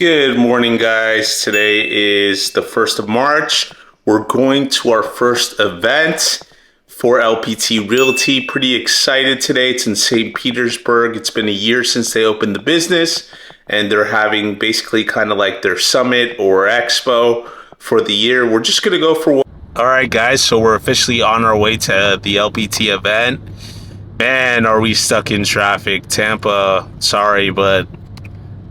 Good morning, guys. Today is the 1st of March. We're going to our first event for LPT Realty. Pretty excited today. It's in St. Petersburg. It's been a year since they opened the business, and they're having basically kind of like their summit or expo for the year. We're just going to go for one. All right, guys. So we're officially on our way to the LPT event. Man, are we stuck in traffic. Tampa, sorry, but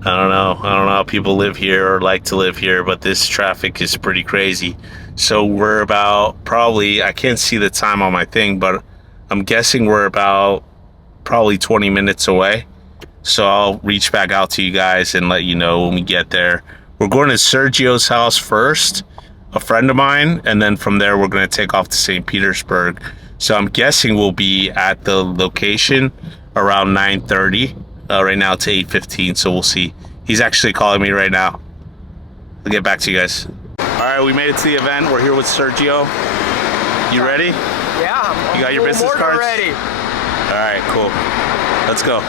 I don't know how people live here or like to live here, but this traffic is pretty crazy. So we're about probably, I can't see the time on my thing, but I'm guessing we're about probably 20 minutes away. So I'll reach back out to you guys and let you know when we get there. We're going to Sergios House first, a friend of mine, and then from there we're going to take off to St. Petersburg. So I'm guessing we'll be at the location around 9:30. Right now it's 8:15, so we'll see. He's actually calling me right now. I'll get back to you guys. All right, we made it to the event. We're here with Sergio. You ready? Yeah. You got your business cards? Ready. All right, cool. Let's go.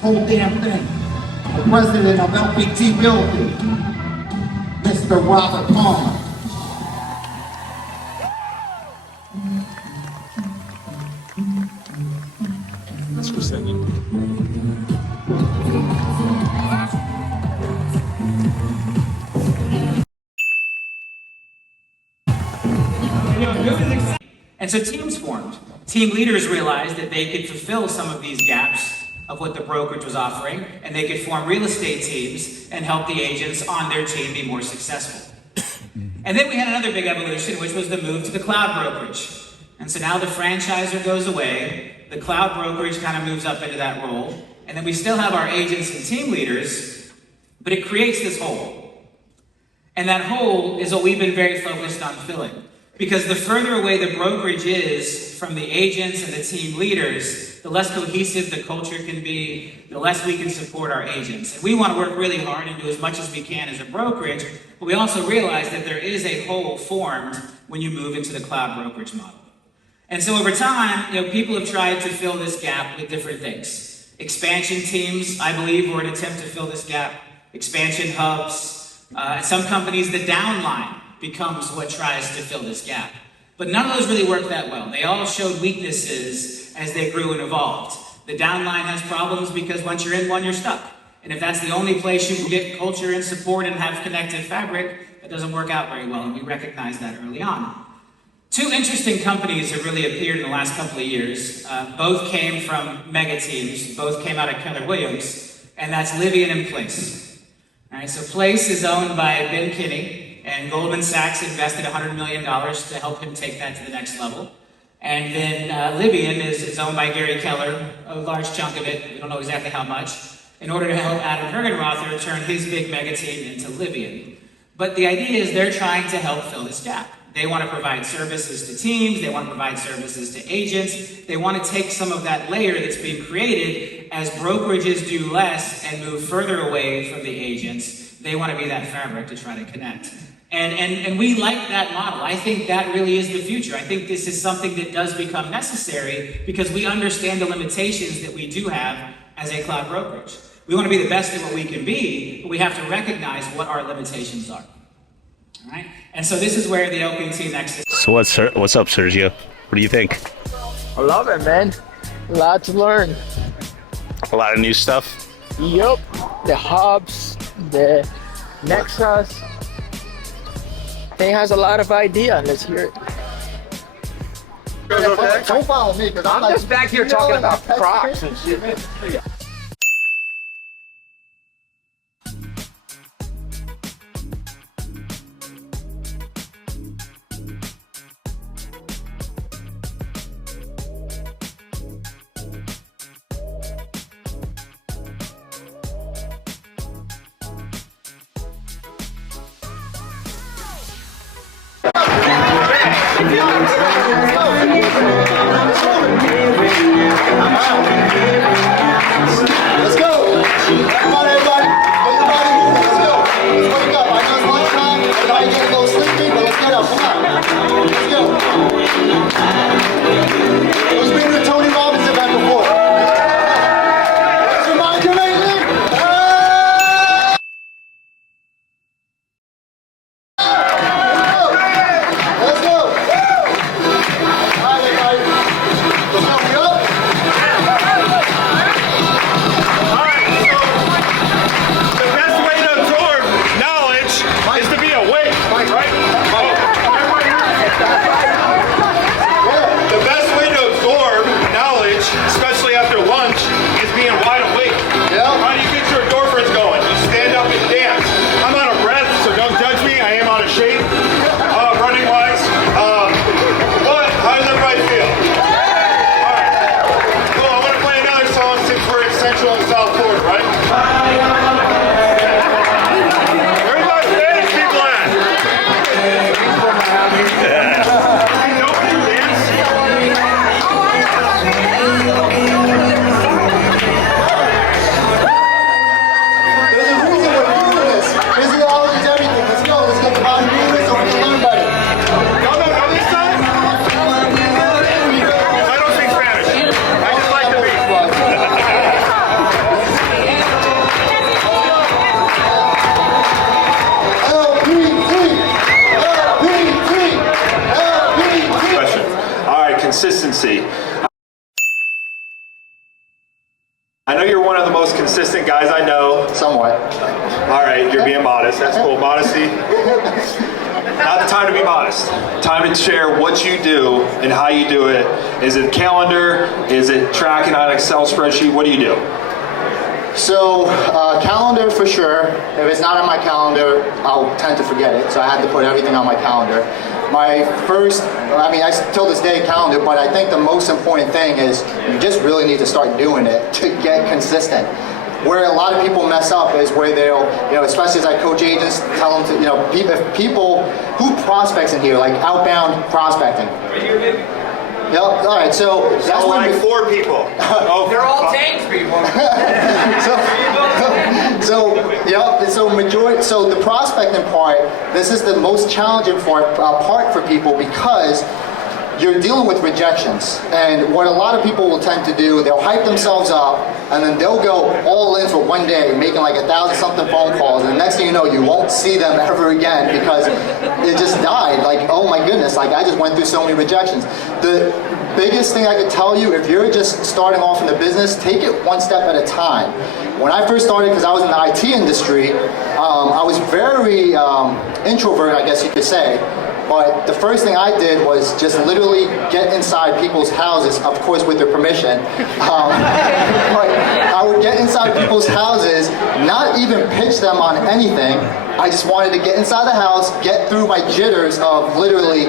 Whole damn thing. The president of LPT Realty, Mr. Robert Palmer. Let's go send you. And so teams formed. Team leaders realized that they could fulfill some of these gaps of what the brokerage was offering, and they could form real estate teams and help the agents on their team be more successful. And then we had another big evolution, which was the move to the cloud brokerage. And so now the franchisor goes away, the cloud brokerage kind of moves up into that role, and then we still have our agents and team leaders, but it creates this hole. And that hole is what we've been very focused on filling. Because the further away the brokerage is from the agents and the team leaders, the less cohesive the culture can be, the less we can support our agents. And we want to work really hard and do as much as we can as a brokerage, but we also realize that there is a hole formed when you move into the cloud brokerage model. And so over time, people have tried to fill this gap with different things. Expansion teams, I believe, were an attempt to fill this gap. Expansion hubs. Some companies, the downline, becomes what tries to fill this gap. But none of those really worked that well. They all showed weaknesses as they grew and evolved. The downline has problems because once you're in one, you're stuck. And if that's the only place you can get culture and support and have connective fabric, that doesn't work out very well, and we recognized that early on. Two interesting companies have really appeared in the last couple of years. Both came from mega teams, both came out of Keller Williams, and that's Livian and Place. All right, so Place is owned by Ben Kinney, and Goldman Sachs invested $100 million to help him take that to the next level. And then Livian is owned by Gary Keller, a large chunk of it, we don't know exactly how much, in order to help Adam Hergenrother turn his big mega team into Livian. But the idea is they're trying to help fill this gap. They want to provide services to teams, they want to provide services to agents, they want to take some of that layer that's being created as brokerages do less and move further away from the agents. They want to be that fabric to try to connect. And we like that model. I think that really is the future. I think this is something that does become necessary because we understand the limitations that we do have as a cloud brokerage. We want to be the best at what we can be, but we have to recognize what our limitations are. All right? And so this is where the OpenC Nexus. So what's up, Sergio? What do you think? I love it, man. A lot to learn. A lot of new stuff? Yup. The hubs, the Nexus. Thing has a lot of idea. Let's hear it. Don't follow me, because I'm just back here talking about Crocs and shit. Let's go! Come on, everybody! Let's go! Let's wake up. I know it's lunchtime. Everybody get a little sleepy, but let's get up. Come on. Let's go. Who's been to Tony Robbins event before? Let's remind you lately. Let's go! All right, everybody. Let's go. We up? Consistency. I know you're one of the most consistent guys I know. Somewhat. All right, you're being modest. That's cool. Modesty. Not the time to be modest. Time to share what you do and how you do it. Is it calendar? Is it tracking on an Excel spreadsheet? What do you do? So, calendar for sure. If it's not on my calendar, I'll tend to forget it. So I have to put everything on my calendar. My first, I still this day calendar, but I think the most important thing is you just really need to start doing it to get consistent. Where a lot of people mess up is where they'll, especially as I coach agents, tell them to, people who prospects in here, like outbound prospecting. Yep. All right. So that's like 4 people. Oh, they're all James people. So the prospecting part, this is the most challenging part for people because you're dealing with rejections. And what a lot of people will tend to do, they'll hype themselves up and then they'll go all in for one day, making like 1,000-something phone calls, and the next thing you know, you won't see them ever again because it just died. Like, oh my goodness, like I just went through so many rejections. The biggest thing I could tell you, if you're just starting off in the business, take it one step at a time. When I first started, because I was in the IT industry, I was very introvert, I guess you could say. But the first thing I did was just literally get inside people's houses, of course with their permission. But I would get inside people's houses, not even pitch them on anything. I just wanted to get inside the house, get through my jitters of literally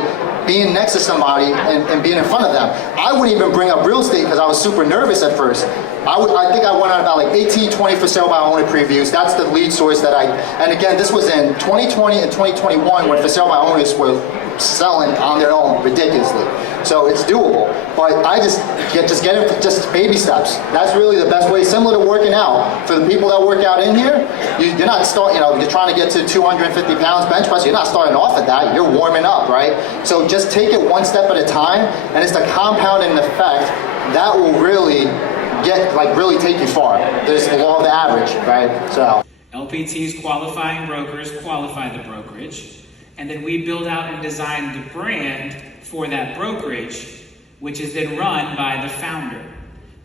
being next to somebody and being in front of them. I wouldn't even bring up real estate because I was super nervous at first. I think I went on about like 18, 20 for sale by owner previews. That's the lead source that and again, this was in 2020 and 2021 when for sale by owners were selling on their own ridiculously. So it's doable, but I just get it, just baby steps. That's really the best way, similar to working out. For the people that work out in here, you're not starting, you're trying to get to 250 pounds bench press, you're not starting off at that, you're warming up, right? So just take it one step at a time, and it's the compounding effect that will really really take you far. There's the law of the average, right? So LPT's qualifying brokers qualify the brokerage, and then we build out and design the brand for that brokerage, which is then run by the founder.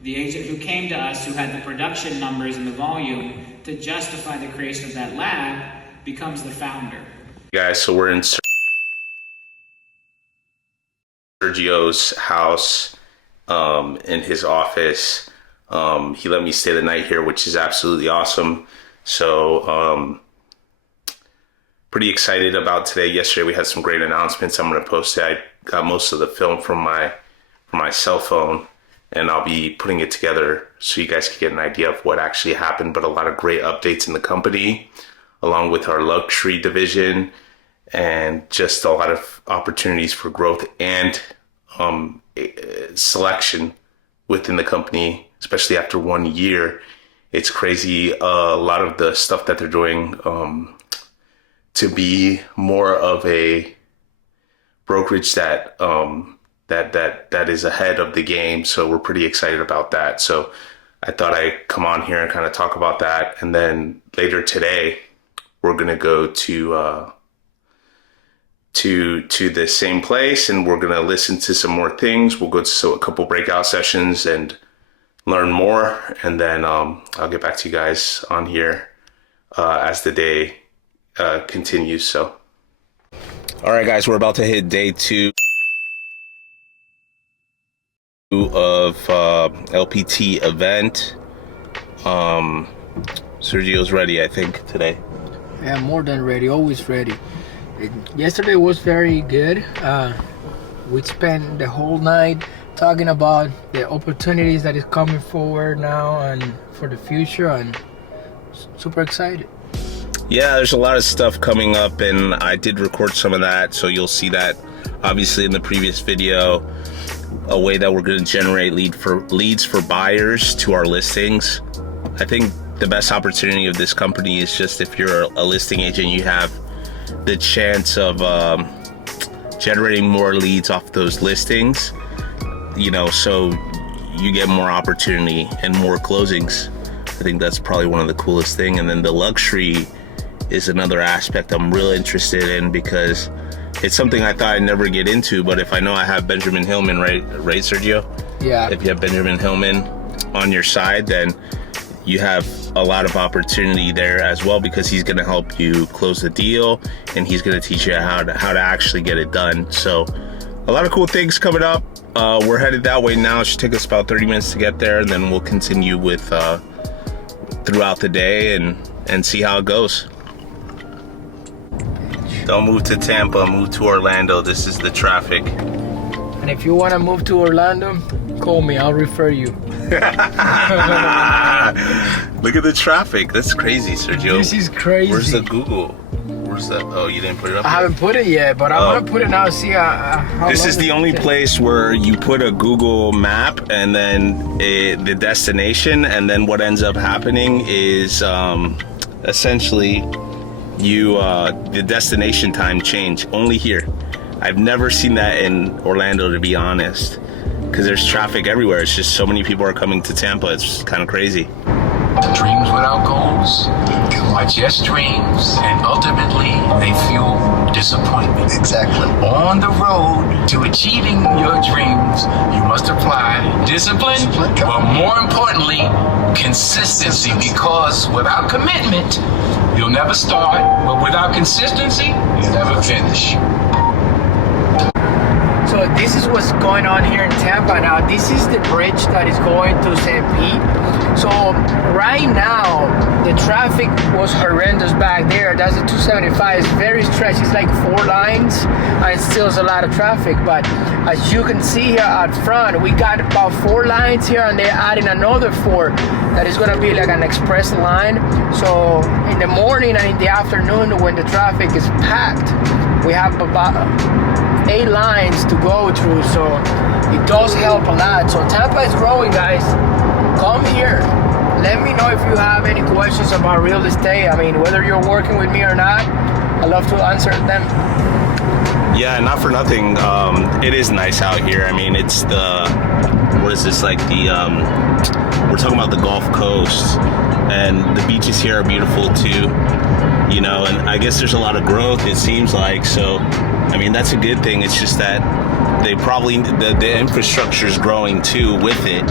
The agent who came to us, who had the production numbers and the volume to justify the creation of that lab, becomes the founder. Guys, so we're in Sergio's house, in his office. He let me stay the night here, which is absolutely awesome. So, pretty excited about today. Yesterday we had some great announcements. I'm going to post it. I got most of the film from my cell phone, and I'll be putting it together so you guys can get an idea of what actually happened. But a lot of great updates in the company, along with our luxury division, and just a lot of opportunities for growth and selection within the company, especially after 1 year. It's crazy. A lot of the stuff that they're doing to be more of a brokerage that is ahead of the game. So we're pretty excited about that. So I thought I'd come on here and kind of talk about that. And then later today, we're going to go to the same place, and we're going to listen to some more things. We'll go to a couple breakout sessions and learn more. And then I'll get back to you guys on here as the day continues. So, all right, guys, we're about to hit day 2 of LPT event. Sergio's ready, I think, today. Yeah, more than ready, always ready. Yesterday was very good. We spent the whole night talking about the opportunities that is coming forward now and for the future, and super excited. Yeah, there's a lot of stuff coming up, and I did record some of that, so you'll see that obviously in the previous video. A way that we're going to generate leads for buyers to our listings. I think the best opportunity of this company is just if you're a listing agent, you have the chance of generating more leads off those listings, so you get more opportunity and more closings. I think that's probably one of the coolest things. And then the luxury is another aspect I'm real interested in, because it's something I thought I'd never get into, but if I know I have Benjamin Hillman, right, Sergio? Yeah. If you have Benjamin Hillman on your side, then you have a lot of opportunity there as well, because he's going to help you close the deal, and he's going to teach you how to actually get it done. So a lot of cool things coming up. We're headed that way now. It should take us about 30 minutes to get there, and then we'll continue with throughout the day and see how it goes. Don't move to Tampa, move to Orlando. This is the traffic. And if you want to move to Orlando, call me, I'll refer you. Look at the traffic. That's crazy, Sergio. This is crazy. Where's the Google? Where's that? Oh, you didn't put it up I yet? haven't put it yet, but I want to put it now, see how This long is the only place where you put a Google map and then the destination, and then what ends up happening is essentially the destination time change only here. I've never seen that in Orlando, to be honest, because there's traffic everywhere. It's just so many people are coming to Tampa. It's kind of crazy. Dreams without goals are just dreams, and ultimately they fuel disappointment. Exactly. On the road to achieving your dreams, you must apply discipline, but more importantly, consistency, because without commitment, you'll never start, but without consistency, you'll never finish. So this is what's going on here in Tampa now. This is the bridge that is going to St. Pete. So right now, the traffic was horrendous back there. That's the 275. It's very stretched. It's like 4 lines, and it still is a lot of traffic. But as you can see here out front, we got about 4 lines here, and they're adding another 4 that is going to be like an express line. So in the morning and in the afternoon, when the traffic is packed, we have about 8 lines to go through, so it does help a lot. So Tampa is growing, guys. Come here. Let me know if you have any questions about real estate. I mean, whether you're working with me or not, I love to answer them. Yeah, not for nothing. It is nice out here. I mean, it's the, what is this, like the, we're talking about the Gulf Coast, and the beaches here are beautiful too, you know, and I guess there's a lot of growth, it seems like. So I mean, that's a good thing. It's just that they probably, the infrastructure is growing too with it.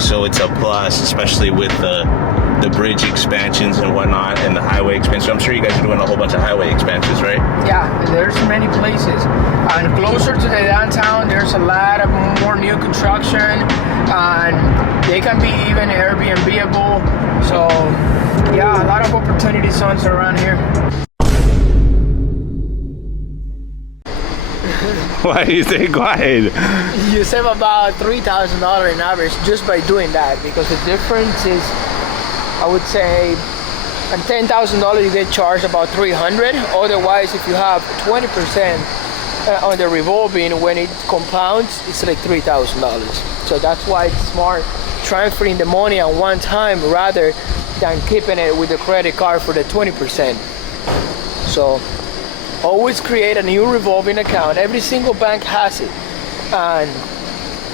So it's a plus, especially with the bridge expansions and whatnot, and the highway expansion. I'm sure you guys are doing a whole bunch of highway expansions, right? Yeah, there's many places. And closer to the downtown, there's a lot of more new construction, and they can be even Airbnb-able. So yeah, a lot of opportunity zones around here. Why do you think? Go ahead. You save about $3,000 in average just by doing that, because the difference is, I would say, on $10,000 you get charged about $300. Otherwise, if you have 20% on the revolving, when it compounds, it's like $3,000. So that's why it's smart transferring the money at one time rather than keeping it with the credit card for the 20%. So always create a new revolving account. Every single bank has it, and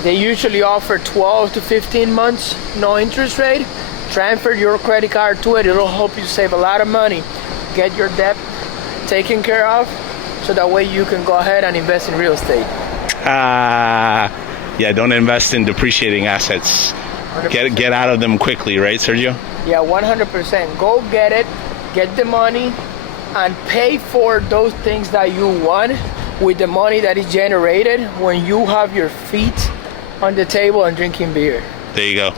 they usually offer 12 to 15 months no interest rate. Transfer your credit card to it. It'll help you save a lot of money, get your debt taken care of, so that way you can go ahead and invest in real estate. Yeah, don't invest in depreciating assets. Get out of them quickly, right, Sergio? Yeah, 100%. Go get it, get the money, and pay for those things that you want with the money that is generated when you have your feet on the table and drinking beer. There you go.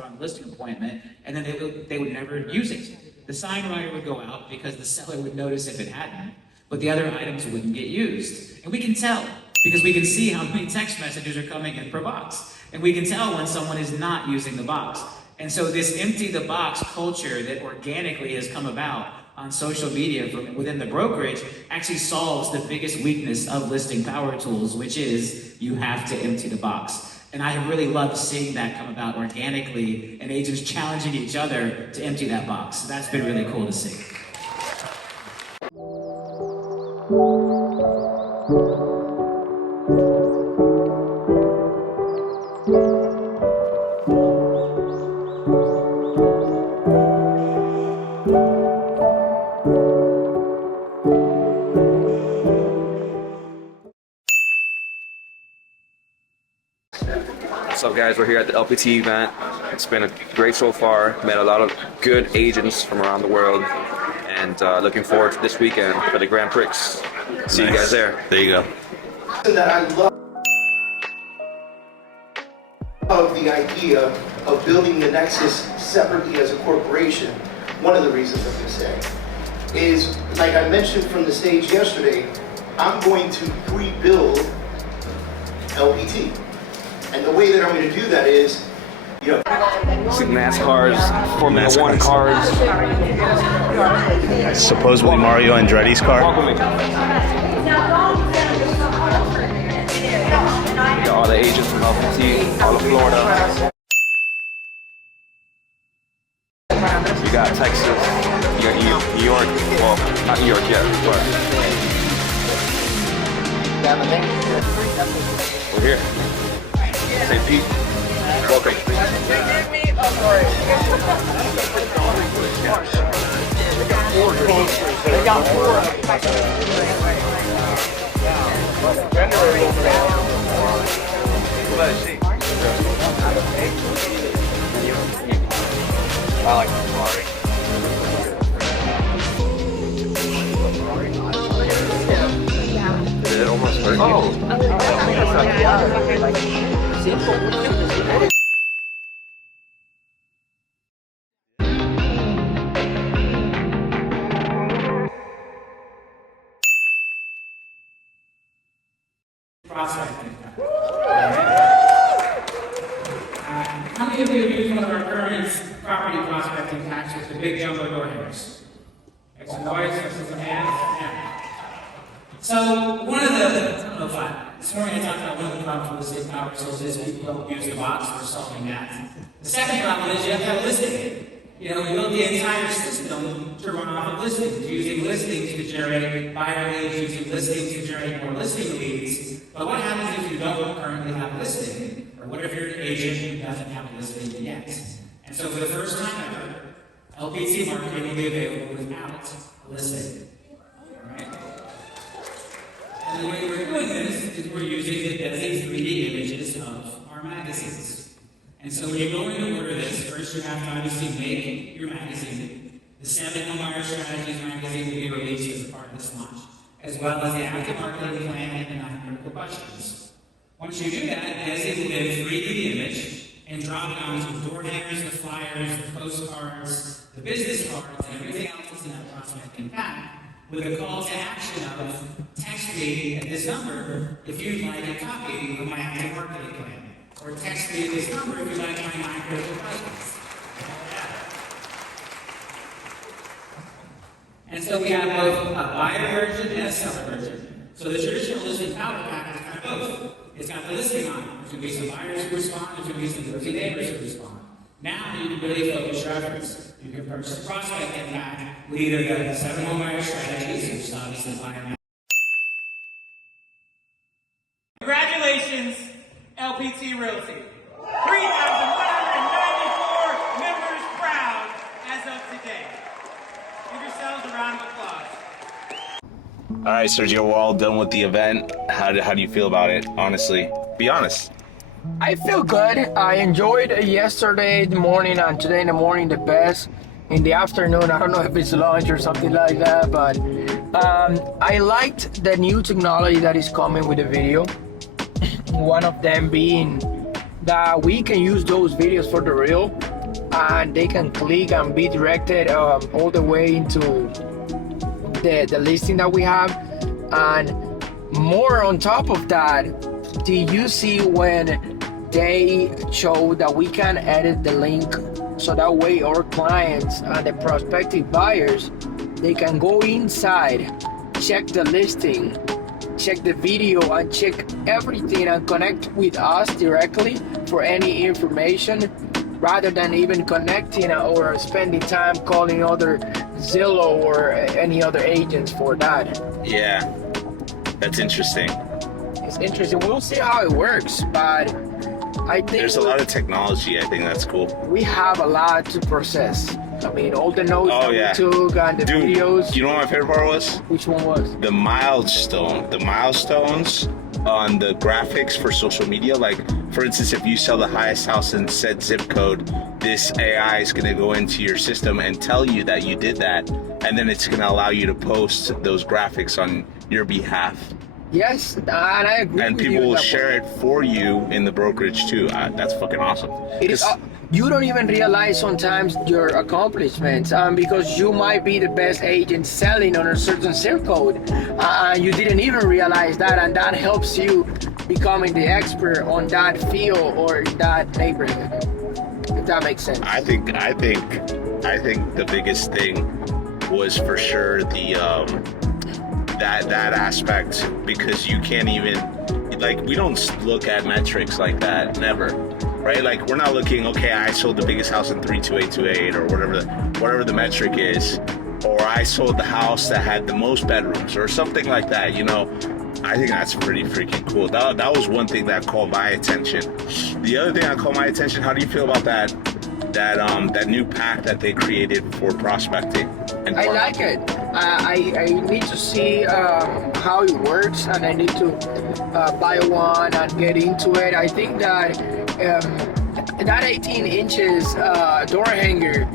On listing appointment, and then they would never use it. The sign writer would go out because the seller would notice if it hadn't, but the other items wouldn't get used. And we can tell because we can see how many text messages are coming in per box, and we can tell when someone is not using the box. And so this empty the box culture that organically has come about on social media from within the brokerage actually solves the biggest weakness of listing power tools, which is you have to empty the box. And I have really loved seeing that come about organically, and agents challenging each other to empty that box. So that's been really cool to see. What's up, guys? We're here at the LPT event. It's been great so far. Met a lot of good agents from around the world, and looking forward to this weekend for the Grand Prix. See you guys there. There you go. That I love the idea of building the Nexus separately as a corporation. One of the reasons I'm going to say is, like I mentioned from the stage yesterday, I'm going to rebuild LPT. And the way that I'm going to do that is, you know, See NASCAR's, Formula One cars. Supposedly Mario Andretti's car. Walk with me. Got all the agents from LPT, all of Florida. You got Texas, you got New York, well, not New York yet, but We're here. St. Pete. Welcome. They got four. I like the Ferrari. It almost hurt you. Prospecting. How many of you have used one of our current property prospecting packs with the big jumbo door hangers? Make some noise, make some hands. Yeah. So one of the, I don't know if this morning I talked about one of the problems with listing power sources is people don't use the box for solving that. The second problem is you have to have a listing. You know, we built the entire system to run off of listings, using listings to generate buyer leads, using listings to generate more listing leads. But what happens if you don't currently have a listing? Or what if you're an agent who doesn't have a listing yet? And so for the first time ever, LPT marketing will be available without a listing. Right? And the way we're doing this is we're using the designated 3D images of our magazines. And so when you go in to order this, first you have to obviously make your magazine. The 7 Homebuyer Strategies magazine will be released as a part of this launch, as well as the active marketing plan and the 9 critical questions. Once you do that, Desi will then 3D the image and drop down to the door hangers, the flyers, the postcards, the business cards, and everything else that's in that prospecting pack, with a call to action of text me at this number if you'd like a copy of my active marketing plan. Or text me at this number if you like my 9 critical questions. And so we have both a buyer version and a seller version. So the traditional listing power pack is kind of both. It's got the listing on it. There's going to be some buyers who respond, there's going to be some nosy neighbors who respond. Now you can really focus your efforts. You can purchase a prospecting pack with either the 7 Homebuyer Strategies, which is obviously buyer. Congratulations, LPT Realty. 3,194 members proud as of today. Give yourselves a round of applause. All right, Sergio, we're all done with the event. How do you feel about it? Honestly, be honest. I feel good. I enjoyed yesterday morning and today in the morning the best. In the afternoon, I don't know if it's lunch or something like that, but I liked the new technology that is coming with the video. One of them being that we can use those videos for the reel, and they can click and be directed all the way into the listing that we have. And more on top of that, did you see when they show that we can edit the link so that way our clients and the prospective buyers, they can go inside, check the listing, check the video, and check everything and connect with us directly for any information, rather than even connecting or spending time calling other Zillow or any other agents for that. Yeah, that's interesting. It's interesting. We'll see how it works, but I think There's a lot of technology. I think that's cool. we have a lot to process. I mean, all the notes Oh, that yeah. we took and the Dude, videos. you know what my favorite part was? Which one was? The milestones on the graphics for social media. Like, for instance, if you sell the highest house in said zip code, this AI is going to go into your system and tell you that you did that, and then it's going to allow you to post those graphics on your behalf. Yes, and I agree And with people you will that share it for you in the brokerage too. That's fucking awesome. It is, you don't even realize sometimes your accomplishments because you might be the best agent selling on a certain zip code. You didn't even realize that, and that helps you becoming the expert on that field or that neighborhood. If that makes sense. I think the biggest thing was for sure the that aspect, because you can't even, like, we don't look at metrics like that, never, right? Like, we're not looking, okay, I sold the biggest house in 32828 or whatever the metric is, or I sold the house that had the most bedrooms or something like that, you know. I think that's pretty freaking cool. That was one thing that caught my attention. The other thing that caught my attention, how do you feel about that new pack that they created for prospecting? And I like it. I need to see how it works, and I need to buy one and get into it. I think that that 18 inches door hanger,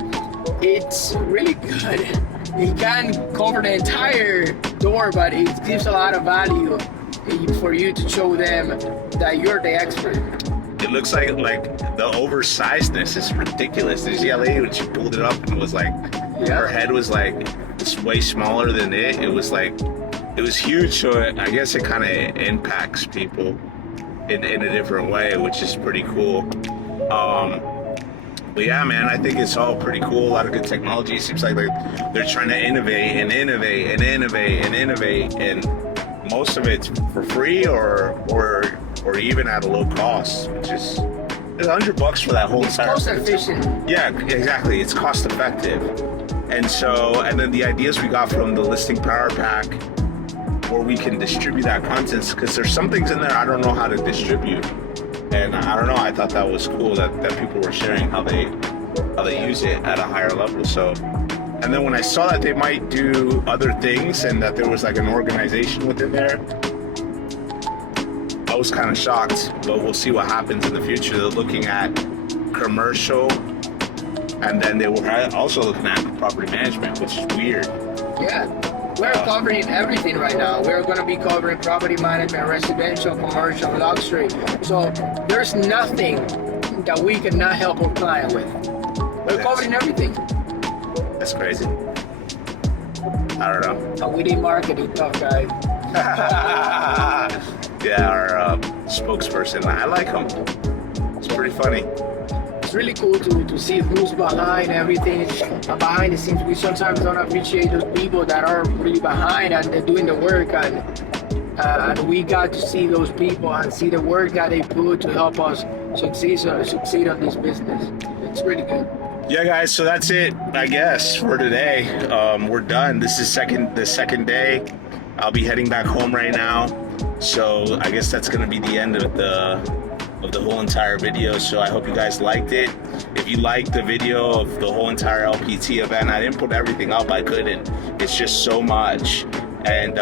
it's really good. It can cover the entire door, but it gives a lot of value for you to show them that you're the expert. It looks like the oversizedness is ridiculous. There's the lady when she pulled it up and was like, her head was like, it's way smaller than it. It was huge. So I guess it kind of impacts people in a different way, which is pretty cool. But yeah, man, I think it's all pretty cool. A lot of good technology. It seems like they're trying to innovate, and most of it's for free or even at a low cost, which is $100 for that whole entire. It's cost efficient. Yeah, exactly. It's cost effective. And then the ideas we got from the listing power pack, where we can distribute that content, because there's some things in there I don't know how to distribute. And I don't know, I thought that was cool that people were sharing how they use it at a higher level. So, and then when I saw that they might do other things and that there was like an organization within there, I was kind of shocked, but we'll see what happens in the future. They're looking at commercial, and then they were also looking at property management, which is weird. Yeah. We're covering everything right now. We're going to be covering property management, residential, commercial, luxury. So there's nothing that we cannot help our client with. We're covering everything. That's crazy. I don't know. And we need marketing, tough guy. Yeah, our spokesperson. I like him. It's pretty funny. It's really cool to see who's behind everything, behind the scenes. We sometimes don't appreciate those people that are really behind and they're doing the work, and we got to see those people and see the work that they put to help us succeed on this business. It's really good. Yeah, guys, so that's it, I guess, for today. We're done. This is the second day. I'll be heading back home right now. So I guess that's going to be the end of the whole entire video. So I hope you guys liked it. If you liked the video of the whole entire LPT event, I didn't put everything up, I couldn't. It's just so much. And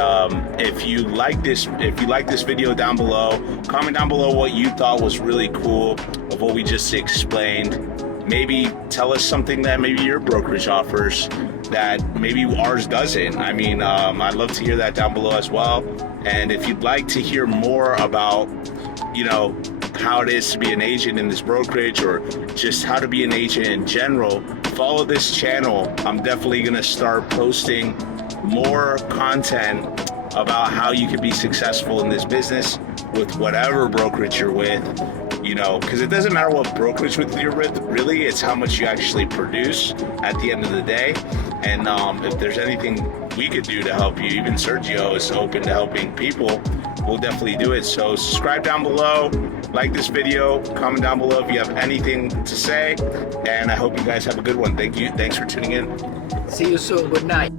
if you like this video down below, comment down below what you thought was really cool of what we just explained. Maybe tell us something that maybe your brokerage offers that maybe ours doesn't. I mean, I'd love to hear that down below as well. And if you'd like to hear more about, how it is to be an agent in this brokerage, or just how to be an agent in general, follow this channel. I'm definitely going to start posting more content about how you can be successful in this business with whatever brokerage you're with, because it doesn't matter what brokerage you're with, really, it's how much you actually produce at the end of the day. And if there's anything we could do to help you, even Sergio is open to helping people, we'll definitely do it. So subscribe down below, like this video, comment down below if you have anything to say, and I hope you guys have a good one. Thank you. Thanks for tuning in. See you soon. Good night.